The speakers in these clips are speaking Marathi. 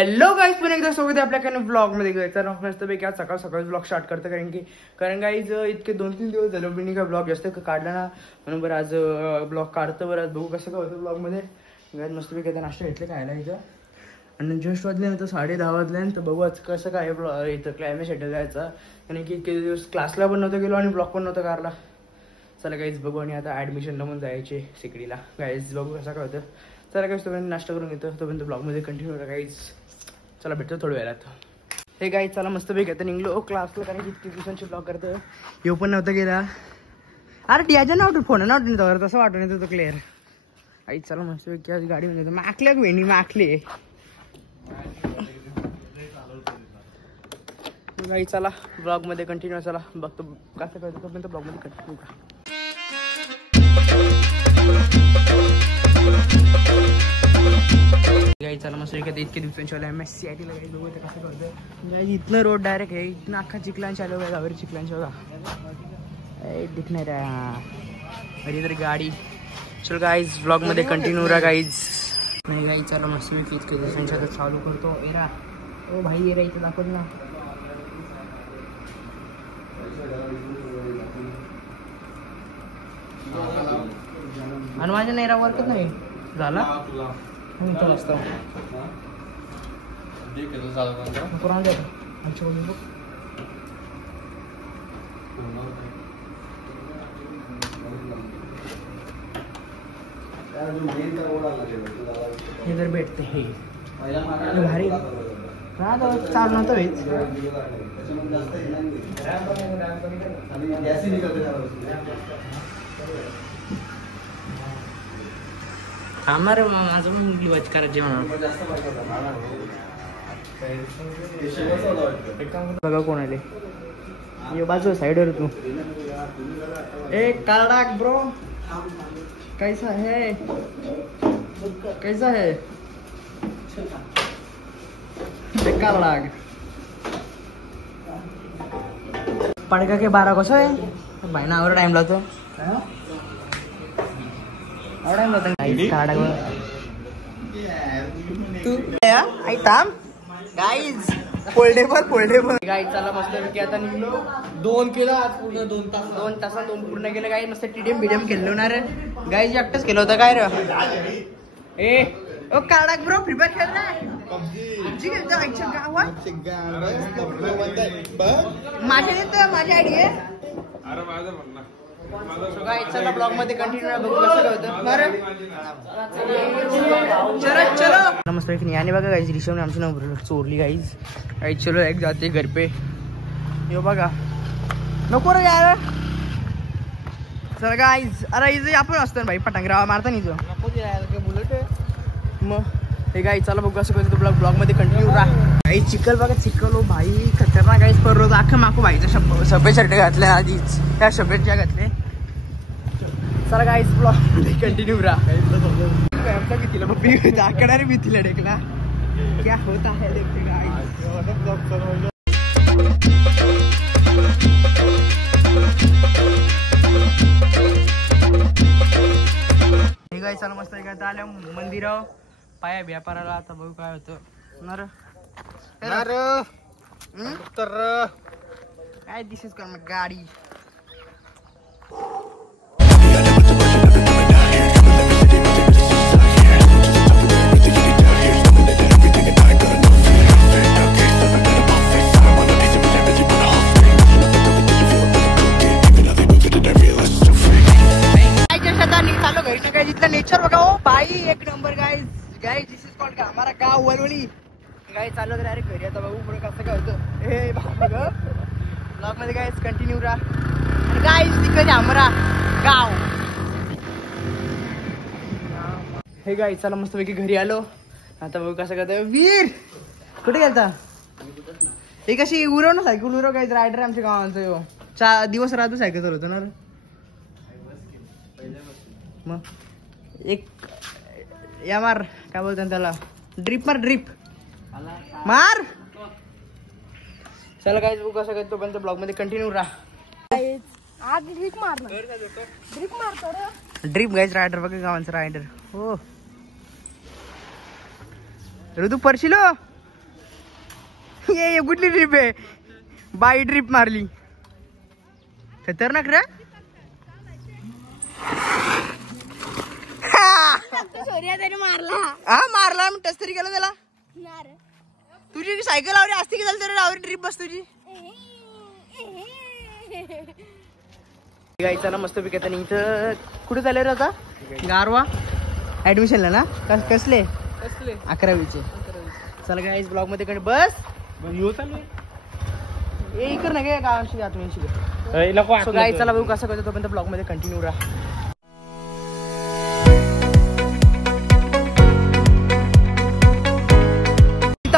हॅलो गाईज, पण एकदा सोबत आपल्या ब्लॉग मध्ये घ्यायचा मस्तपैकी आज सकाळ सकाळी ब्लॉग स्टार्ट करतो. कारण गाईज इतके 2-3 दिवस झाले मी काय ब्लॉग जास्त काढला ना, म्हणून बरं आज ब्लॉग काढतो. बरं आज बघू कसं काय होतं ब्लॉग मध्ये. गाईज मस्तपैकी आता नाश्ता घेतलं खायला इथं, आणि जस्ट वाजल्यानंतर 10:30 वाजल्यानंतर बघू आज कसं काय इथं क्लायमेट शेड्यूल जायचा. कारण की इतके दिवस क्लासला पण नव्हतं गेलो आणि ब्लॉग पण नव्हतं काढला. चला गाईज बघू, आणि आता ॲडमिशनला पण जायचे सिकडीला. गाईज बघू कसं काय होतं. चला गाईज तोपर्यंत नाश्ता करून येतो, तोपर्यंत ब्लॉगमध्ये कंटिन्यू करा गाईज. चला भेटतो थोड्या वेळात. हे गाईज चला मस्तपैकी आता निघलो क्लासला, कारण की इतके दिवसांची ब्लॉग करतो. येऊ पण नव्हतं गेला. अरे याच्या नव्हतं फोन नव्हतं तसं वाटून येतं तो क्लिअर. गाईज चला मस्तपैकी आज गाडी म्हणजे माकल्या वेणी माकले. गाईज चला ब्लॉगमध्ये कंटिन्यू. चला बघतो कसं करतो, तोपर्यंत ब्लॉगमध्ये कंटिन्यू करा. गाईज चला मस्त इतके दिवसांची आले MSCIT ला. गाईज बघू कसं करतं. गाईज इथनं रोड डायरेक्ट आहे, इथनं अख्खा चिखलांची आलो. बघा गावावर चिखलांची बघा दिखणार आहे. अरे तर गाडी. चल गाईज ब्लॉग मध्ये कंटिन्यू राहा गाईज. नाही गाईज चला मस्त इतके दिवसांची आता चालू करतो. एरा ओ भाई एरा इथं दाखवत ना. आणि माझ्या नेरा वर्कच नाही झाला. चल असतो पुराण जातो आमच्या बघ. हे जर भेटते हे भारी चालू नव्हतं हेच. आम्हाला माझं पण लिवाज करायचे म्हणून. बघा कोण आले ये बाजू साइडवर. तू ए कार्डाक ब्रो कैसा है कैसा है कार्डाक पडका के 12 कसं आहे भाई ना. आवर टाइम लागतो फोल्डेबल. गाईज चला मस्त आता निघलो. 2 केलं आज पूर्ण 2 तासात 2 पूर्ण केलं. गाईज मस्त टीडीएम बीडीएम खेळलो ना रे. गाईज एकटाच केलं होतं काय रे. ए ओ कार्डाक ब्रो फ्री फायर खेळताय गावात. माझ्या येतं माझी आयडी आहे. चला ब्लॉग मध्ये कंटिन्यू बघू कसं काय होतं. चलो मस्त याने बघा गाईज रिषभने आमची नंबर चोरली. गाईज गाईज चलो एक जाते घर पे. यो बघा नको रे यार. चला गाईज अरे इथे आपण असतो भाई पटांगरा मारता नाही जो बुलेट मग. हे गाईज चला बघू कसं कसं ब्लॉग मध्ये कंटिन्यू राहा. काही चिखल बघा चिखल हो भाई खतरनाक. गाईज पर रोज अख्खं माकू भाईचं सफेद शर्ट घातले आधीच त्या सफेदच्या घातले. चला गाईज ब्लॉग मध्ये कंटिन्यू राहा. भीतीला आकडा रे भीतीला ढेकला क्या होता है देखते गाईज. चला मस्त आल्या मंदिरावर पाया व्यापाराला. आता बघू काय होतं तर काय दिसेस कर मग गाडी. नेचर बघा हो भाई एक number. Guys guys this is called का हमारा गाव वरवली. गाइस चाललो तर डायरेक्ट घरी. आता बघू पुढे कसं काय होतं. हे बघा ब्लॉग मध्ये गाइस कंटिन्यू राहा. गाइस तिकडे हमारा गाव. हे गाइस चला मस्तपैकी घरी आलो. आता बघू कसं करतं. वीर कुठे गेलता. हे कशी उरव ना सायकल उरव. गाइस रायडर आमच्या गावांचं यो 4 दिवस राहतो सायकल चालवतो ना. मग एक या मार काय बोलतात त्याला ड्रिप मार ड्रिप मार. चला गाईज बघू कसं करतो पण ब्लॉग मध्ये कंटिन्यू राहा. आज ड्रिप मारणार ड्रिप मारतो रे. ड्रिप गाईज रायडर बघा गावांचा रायडर. हो ऋतू परशिलो ये कुठली ट्रिप आहे बाई ट्रिप मारली खतरनाक रे हा मारला टच तरी केलं त्याला तुझी सायकल आवडी असते की झाली तर आवडी ट्रिप बस तुझी गायचा ना मस्त पिकत आणि इथं कुठे चालले रे आता गारवा ऍडमिशनला ना कसले 11वीचे चला गाईज ब्लॉग मध्ये बस हे इकडे ना काय गावाशी आठवणी गाईज चला बघू कसं करतो तोपर्यंत ब्लॉग मध्ये कंटिन्यू राहा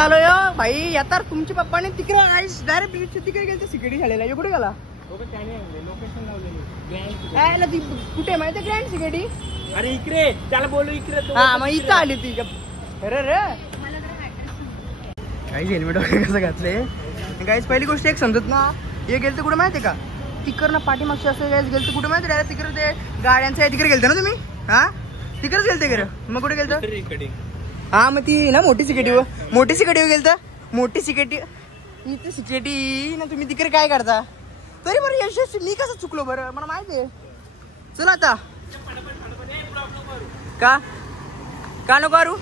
आलो यो भाई आता तुमच्या पप्पाने तिकडे डायरेक्ट बीच तिकडे गेले सिक्युरिटी झालेला कुठे गेला कुठे माहिती ग्रँड सिक्युरिटी अरे इकडे त्याला बोलू इकडे हा मग इथं आली ती अरे रे काहीच हेल्मेट वगैरे कसं घातले काहीच पहिली गोष्ट एक समजत ना हे गेलं तर कुठे माहितीये का तिकडनं पाठीमागच्या असं गेलं तर कुठे माहिती डायरेक्ट तिकडे ते गाड्यांचं तिकडे गेलते ना तुम्ही हा तिकडेच गेलते खरं मग कुठे गेलतं हा मग ती ना मोठी सिक्युरिटी गेलतं मोठी सिक्युरिटी इथे सिक्युरिटी ना तुम्ही तिकडे काय करता तरी बरं यशस्वी मी कसं चुकलो बरं मला माहिती आहे चला आता का नको करू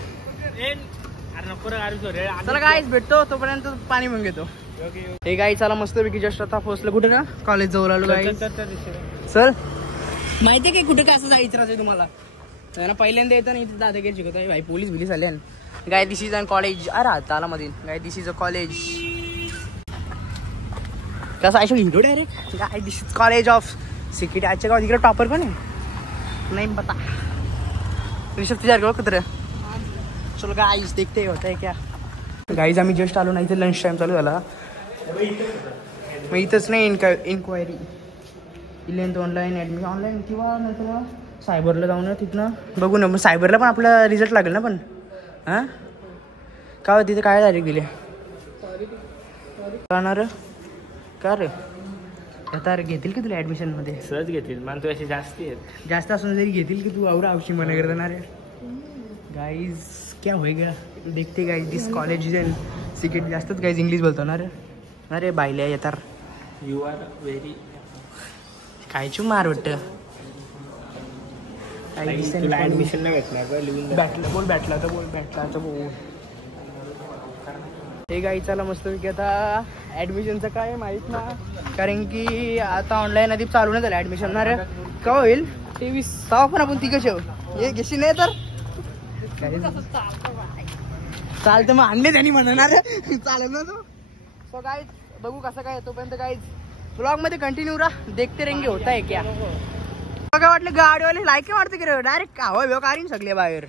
चला गाईच भेटतो तोपर्यंत पाणी मग घेतो हे गाई चला मस्त पैकी जस्ट आता पोहोचलं कुठे ना कॉलेज जवळ आलो गाई सर माहितीये की कुठे काय असं जायचं राहते तुम्हाला ना पहिल्यांदा येतं ना इथे दादागिरी शिकवतो भाई पोलीस बिलीस आले गाय दिस इज अन कॉलेज अरे ताला मधील गाय दिस इज अ कॉलेज कसं आहे Hindu direct guy this is college of security आजच्या गावात इकडे टॉपर पण आहे नाही पता ऋषभ तुझ्या गाव कुत्र चलो गाईज देखते होत आहे क्या गाईज आम्ही जस्ट आलो ना इथे लंच टाइम चालू झाला मग इथंच नाही इन्क्वायरी इलेंथ ऑनलाईन ॲडमिशन ऑनलाईन किंवा नंतर सायबरला जाऊ ना तिथनं बघू ना मग सायबरला पण आपला रिझल्ट लागेल ना पण हां का तिथे काय तारीख दिली जाणार का रे आता घेतील की तुला ॲडमिशनमध्ये सहज घेतील मान तू अशी जास्ती आहेत जास्त असून जरी घेतील की तू आवरा आवशी मना कर देणार आहे गाईज क्या होएगा देखते गाईज दिस कॉलेज सिक्रेट जास्तच गाईज इंग्लिश बोलतो ना रे अरे बायल्या येतार यू आर व्हेरी कायचू मार वाटतं तुला ऍडमिशन नाही भेटणार का लिहून बॅटला तर बोल हे गाई चला मस्त की आता ऍडमिशनचं काय माहित ना कारण की आता ऑनलाईन आधी चालू नाही झालं ऍडमिशन ना रे का होईल 23 तेव्हा पण आपण तिघं शेव हे घेशी नाही तर चालतं मग आणले त्यांनी म्हणणार चालेल ना तू सो काय बघू कसं काय तोपर्यंत काय ब्लॉग मध्ये कंटिन्यू राहा देखते रहेंगे होता है क्या काय वाटलं गाडीवाले लायके वाटतं की रे डायरेक्ट हवा काढीन सगळे बाहेर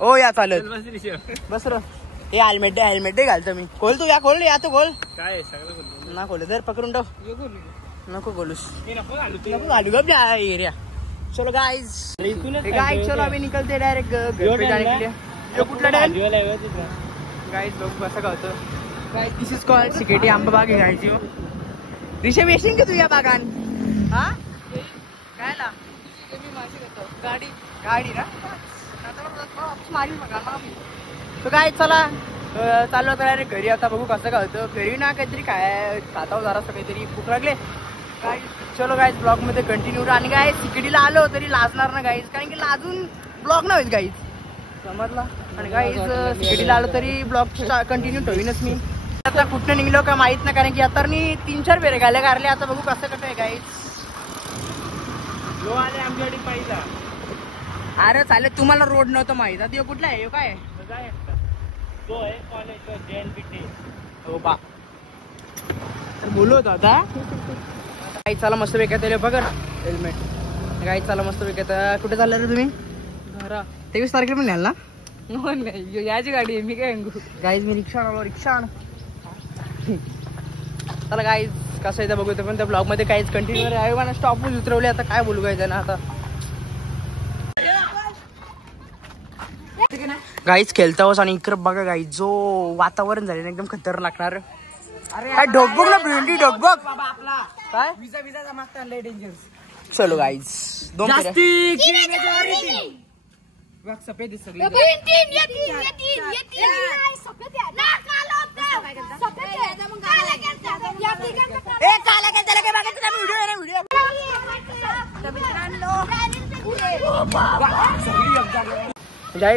ओ या चालत बस र हे हेल्मेट दे घालतो मी खोल तू या खोल या तो खोल काय सगळं ना खोल तर पकडून ठेव नको खोलूस नको घालू गप एरिया चलो गाइस गाइस चलो अभी निकलते डायरेक्ट घर पे जाने के लिए जो कुठला डॅम गाइस लोक कसं गावतो guys this is called security आंबा बाग आहे गाइस ऋषभ येशील की तू या बागान हा काय ला गाडी ना मारी तो काय चला चाललो होतं डायरेक्ट घरी आता बघू कसं काय होतं घरी ना काहीतरी काय खाताव जरा असं काहीतरी भूक लागले काय चलो गाईज ब्लॉग मध्ये कंटिन्यू आणि काय सिक्युरिटीला आलो तरी लाजणार ना गाईज कारण की लाजून ब्लॉग नाही होईल गाईज समजला आणि गाईज सिक्युरिटीला आलो तरी ब्लॉग कंटिन्यू ठेवीनच मी आता कुठनं निघलो का माहित ना कारण की आता मी 3-4 फेरे गायला गारले आता बघू कसं कसं आहे गाईज लो आले आमच्याकडे पाहिजे अरे चालेल तुम्हाला रोड नव्हतं माहित आता कुठला आहे काय तो आहे कॉलेज JNPT हो बा तर बोलू होता आता काही चला मस्त वेगळ्या बघा हेल्मेट काही चला मस्त वेगळ्या कुठे चालला रे तुम्ही 23 तारखेला पण न्याल ना याची गाडी आहे मी काय गाईज मी रिक्षा आलो रिक्षा चला गाईज कसं आहे बघू पण त्या ब्लॉग मध्ये काहीच कंटिन्यू आहे मला स्टॉपवर उतरवले आता काय बोलू काय ना आता गाईच खेळता होस आणि इकडं बघा गाई जो वातावरण झाले एकदम खतरनाक लागणार काय ढोकबुक ना भेंडी ढोकबुक काय विजा मागता लय डेंजर चलो गाईज 2 सफेद सगळे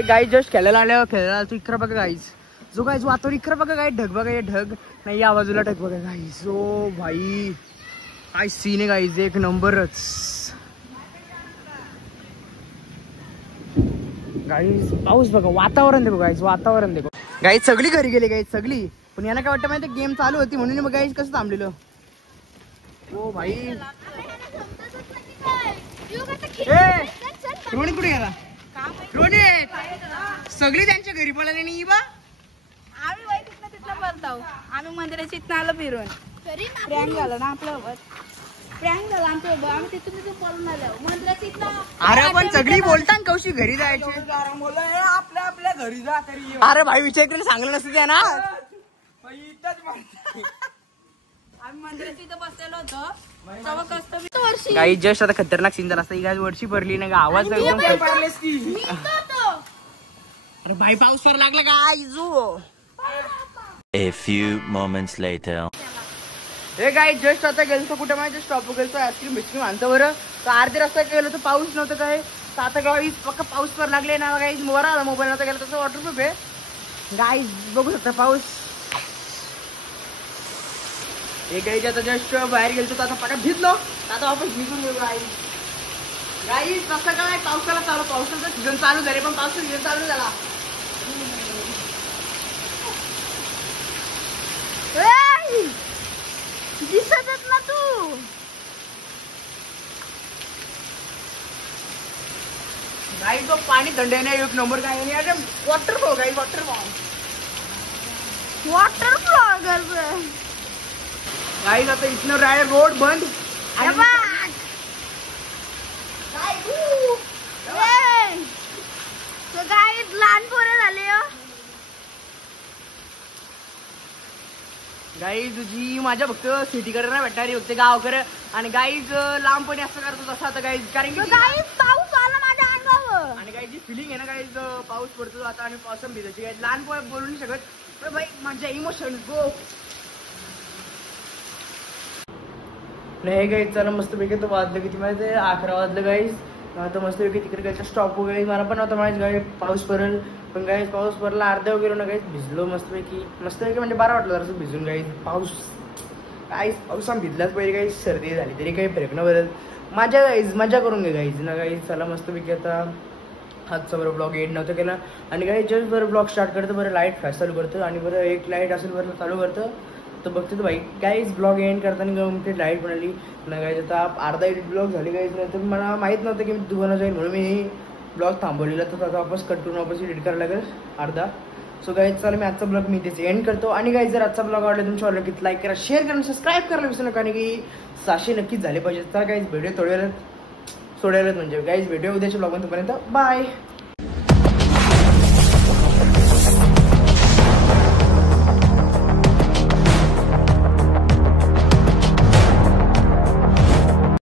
गाईज जस्ट खेळायला आल्यावर खेळायला तू इकडं बघा गाईज जो गाईज वातावरण इकडं बघा काय ढग बघा, ढग नाही या बाजूला ढग बघा गाईज. ओ भाई काय सीन आहे गाईज, एक नंबरच गाईज. पाऊस बघा, वातावरण देखो गाईज, वातावरण देखो गाईज. सगळी घरी गेली गाईज सगळी, पण यांना काय वाटतं माहिती गेम चालू होती म्हणून मग गाईज कसं थांबलेलं. ओ भाई रोणी कुठे गेला, रोणी सगळी त्यांच्या घरी पळाली नाही बा. आम्ही वाईट तिथलं परताव, आम्ही मंदिराच्या इथनं आलो फिरून. प्रँक झालं ना आपलं, प्रँक झाला आमचं. आम्ही तिथून तिथून पळून आलो मंदिराच्या इथनं. अरे पण सगळी बोलता कौशी घरी जायचे, आपल्या आपल्या घरी जा तरी. अरे भाई विचार केलं चांगलं नसतं त्या ना. आम्ही मंदिराच्या इथं बसलेलो होतो तेव्हा कसं वर्षी काही जस्ट आता खतरनाक सीन झाला असता. ही वर्षी भरली ना आवाज एकदम. अरे भाई पाऊस पर लागला काय जो. A few moments later. हे काय जस्ट आता गेलो कुठे माहिती स्टॉप गेलो आईस्क्रीम बिस्क्रीम आणतो बरं. तर अर्धे रस्ता गेलो तर पाऊस नव्हतं काय. तर आता गाईज पक्का पाऊस पर लागले ना गाईज. मोबाईल आला, मोबाईल नव्हता गेला तसं वॉटरप्रूफ आहे गाईज. बघू शकता पाऊस. हे गाईज आता जस्ट बाहेर गेलो तर आता पक्का भिजलो. आता वापस निघून गेलो गाईज. गाईज तसं काय पावसाला चालू, पावसाचा सीझन चालू झाले पण पावसाचा सीझन चालू झाला. दिसतच ना तू. गाईज तो पाणी थंड आहे एक नंबर काय नाही. अरे waterfall guys, waterfall waterfall guys. आता इथनं राय रोड बंद. गाईज लहान पोरं झाले. गाईज जी माझ्या फक्त सिटीकडे नाही भेटणार फक्त गावकडे. आणि गाईज लांबपणे असं करतो तसं आता गाईज. कारण की गाईज पाऊस आला माझ्या अंगावर. आणि गाईज जी फिलिंग आहे ना गाईज, पाऊस पडतो आता आणि पावसात भिजायची गाईज. लहानपण बोलू नाही शकत पण भाई माझ्या इमोशन गो नाही गाईज. चला मस्तपैकी तर वाजलं किती माहिती 11 वाजलं गाईज. आता मस्तपैकी तिकडे गायचं स्टॉप वगैरे. मला पण नव्हतं माहिती गाई पाऊस पडेल, पण गाईज पाऊस पडला. अर्ध्या वगैरे ना गाईज भिजलो मस्तपैकी. मस्तपैकी म्हणजे बरं वाटलं जरासं भिजून गाईज. पाऊस गाईज पावसात भिजलाच पाहिजे गाईज. सर्दी झाली तरी काही फरक न बदल. मजा गाईज, मजा करून घे गाईज ना गाईज. चला मस्तपैकी आता हातचा बरं ब्लॉग एड नव्हतं केला. आणि गाईज जस्ट बरं ब्लॉग स्टार्ट करतं बरं लाईट फ्लॅश चालू करतं आणि बरं एक लाईट असेल बरं चालू करतं. तर बघते तर भाई गाईज ब्लॉग एंड करताना कम्प्लीट लाईट बनवली ना गाईज. आता अर्धा एडिट ब्लॉग झाली गाईज. नंतर मला माहीत नव्हतं की मी दुकानात जाईल म्हणून मी ब्लॉग थांबवलेला. तर आता वापस कट करून वापस एडिट करायला लागेल अर्धा. सो गाईज चला मी आजचा ब्लॉग मी त्याचे एंड करतो. आणि गाईज जर आजचा ब्लॉग आवडला तुमच्या आवडला की लाईक करा, शेअर करा, सबस्क्राईब करायला विसरू नका. कारण की 600 नक्कीच झाले पाहिजे. तर गाईज व्हिडिओ सोडायला म्हणजे गाईज व्हिडिओ उद्याच्या ब्लॉगमध्ये तोपर्यंत बाय.